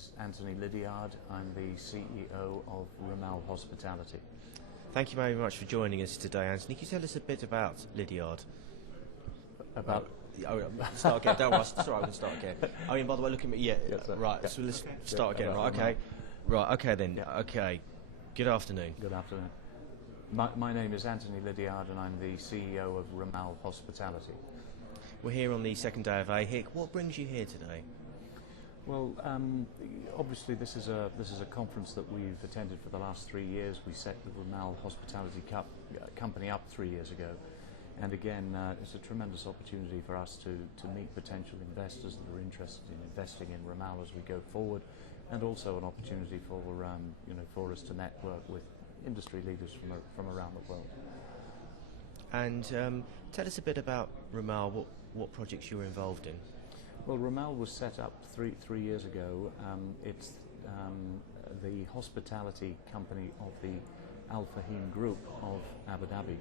is Anthony Liddiard. I'm the CEO of RMAL Hospitality. Thank you very much for joining us today, Anthony. Can you tell us a bit about Liddiard? Start again. Don't worry. It's all right. We can start again. I mean, by the way, look at me. Yeah. Yes, right. yeah. So let's start again. Right. RMAL. Okay. Right. Okay then. Yeah. Okay. Good afternoon. Good afternoon. My name is Anthony Liddiard and I'm the CEO of RMAL Hospitality. We're here on the second day of AHIC. What brings you here today? Well, obviously this is a conference that we've attended for the last 3 years. We set the RMAL Hospitality company up 3 years ago, and again it's a tremendous opportunity for us to meet potential investors that are interested in investing in RMAL as we go forward, and also an opportunity for for us to network with industry leaders from around the world. And tell us a bit about RMAL. What projects you're involved in? Well, RMAL was set up three years ago. It's the hospitality company of the Al Fahim Group of Abu Dhabi.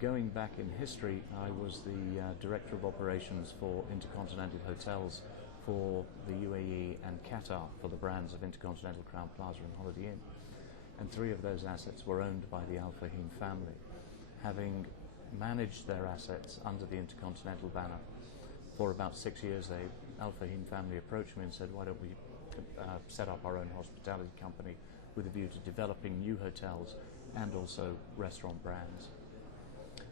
Going back in history, I was the Director of Operations for Intercontinental Hotels for the UAE and Qatar for the brands of Intercontinental, Crown Plaza and Holiday Inn. And 3 of those assets were owned by the Al Fahim family. Having managed their assets under the Intercontinental banner for about 6 years, the Al Fahim family approached me and said, why don't we set up our own hospitality company with a view to developing new hotels and also restaurant brands.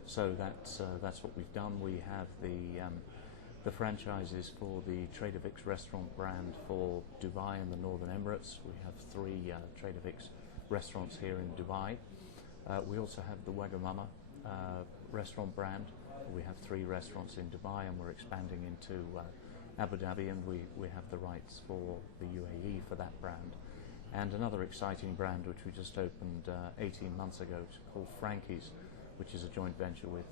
So that's what we've done. We have the franchises for the Trader Vic's restaurant brand for Dubai and the Northern Emirates. We have 3 Trader Vic's restaurants here in Dubai. We also have the Wagamama restaurant brand. We have 3 restaurants in Dubai, and we're expanding into Abu Dhabi, and we have the rights for the UAE for that brand. And another exciting brand which we just opened 18 months ago called Frankie's, which is a joint venture with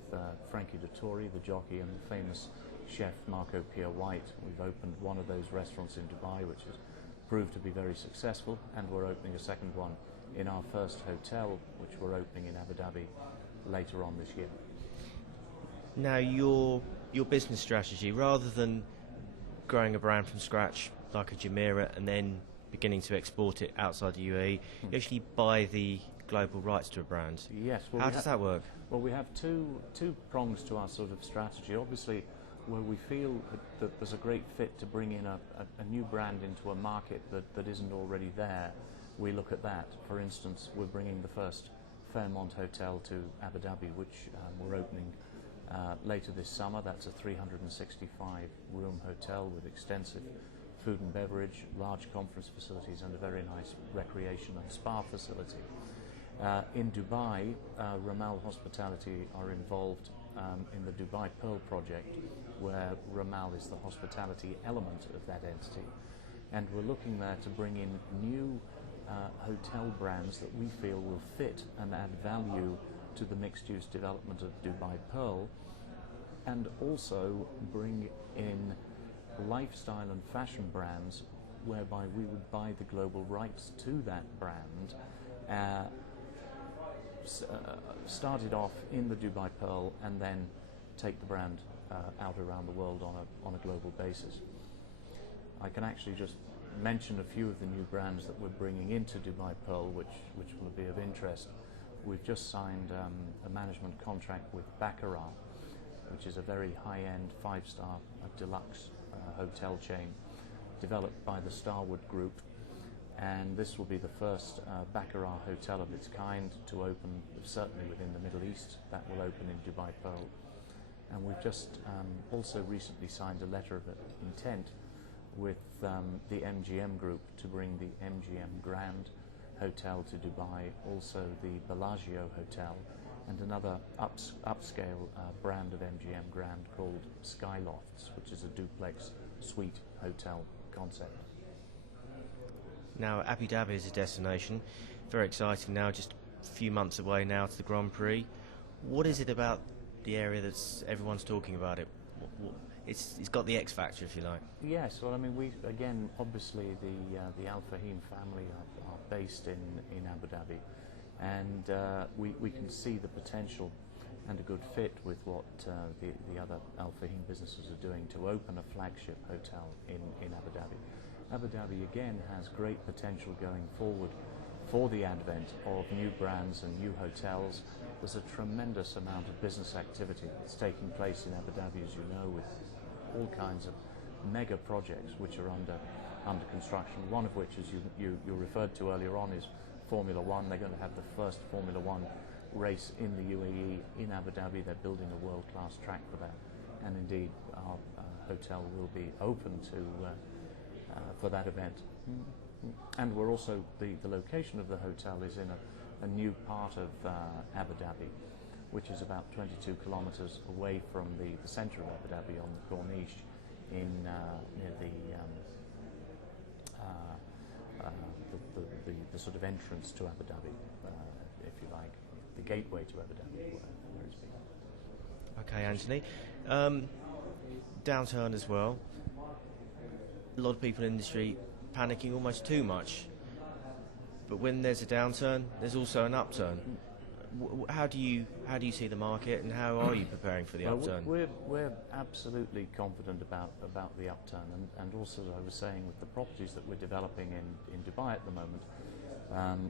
Frankie Dettori, the jockey, and the famous chef Marco Pierre White. We've opened one of those restaurants in Dubai, which has proved to be very successful, and we're opening a second one in our first hotel, which we're opening in Abu Dhabi later on this year. Now, your business strategy, rather than growing a brand from scratch like a Jumeirah and then beginning to export it outside the UAE, you actually buy the global rights to a brand. Yes. Well, how does that work? Well, we have two prongs to our sort of strategy. Obviously, where we feel that there's a great fit to bring in a new brand into a market that isn't already there, we look at that. For instance, we're bringing the first Fairmont Hotel to Abu Dhabi, which we're opening later this summer. That's a 365-room hotel with extensive food and beverage, large conference facilities, and a very nice recreation and spa facility. In Dubai, RMAL Hospitality are involved in the Dubai Pearl project, where RMAL is the hospitality element of that entity. And we're looking there to bring in new hotel brands that we feel will fit and add value to the mixed-use development of Dubai Pearl, and also bring in lifestyle and fashion brands whereby we would buy the global rights to that brand, started off in the Dubai Pearl, and then take the brand out around the world on a global basis. I can actually just mention a few of the new brands that we're bringing into Dubai Pearl, which will be of interest. We've just signed a management contract with Baccarat, which is a very high-end 5-star deluxe hotel chain developed by the Starwood Group, and this will be the first Baccarat hotel of its kind to open, certainly within the Middle East. That will open in Dubai Pearl. And we've just also recently signed a letter of intent with the MGM Group to bring the MGM Grand Hotel to Dubai, also the Bellagio Hotel, and another upscale brand of MGM Grand called Skylofts, which is a duplex suite hotel concept. Now, Abu Dhabi is a destination, very exciting now, just a few months away now to the Grand Prix. What is it about the area that's everyone's talking about it? It's got the X factor, if you like. Yes, well, I mean, obviously the Al Fahim family are based in Abu Dhabi, and we can see the potential and a good fit with what the other Al Fahim businesses are doing to open a flagship hotel in Abu Dhabi. Abu Dhabi again has great potential going forward for the advent of new brands and new hotels. There's a tremendous amount of business activity that's taking place in Abu Dhabi, as you know, with all kinds of mega projects which are under construction. One of which, as you referred to earlier on, is Formula One. They're going to have the first Formula One race in the UAE in Abu Dhabi. They're building a world-class track for that, and indeed our hotel will be open to for that event. And we're also, the location of the hotel is in a new part of Abu Dhabi, which is about 22 kilometres away from the centre of Abu Dhabi on the Corniche, near the sort of entrance to Abu Dhabi, if you like, the gateway to Abu Dhabi, where it's been. Okay, Anthony. Downturn as well. A lot of people in the industry panicking almost too much. But when there's a downturn, there's also an upturn. How do you see the market, and how are you preparing for the upturn? We're absolutely confident about the upturn, and also, as I was saying, with the properties that we're developing in Dubai at the moment,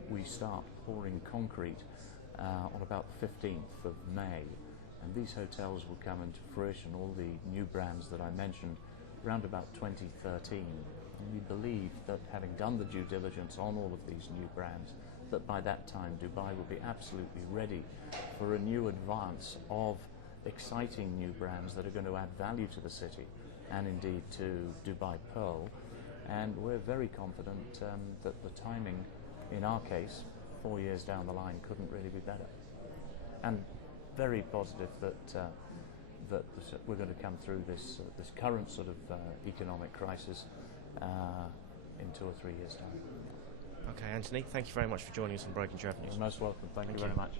we start pouring concrete on about the 15th of May, and these hotels will come into fruition, all the new brands that I mentioned, around about 2013. And we believe that, having done the due diligence on all of these new brands, that by that time Dubai will be absolutely ready for a new advance of exciting new brands that are going to add value to the city and indeed to Dubai Pearl. And we're very confident that the timing, in our case, 4 years down the line, couldn't really be better. And very positive that we're going to come through this current sort of economic crisis in 2 or 3 years' time. Okay, Anthony, thank you very much for joining us on Breaking Travel News. You're most welcome. Thank you very much.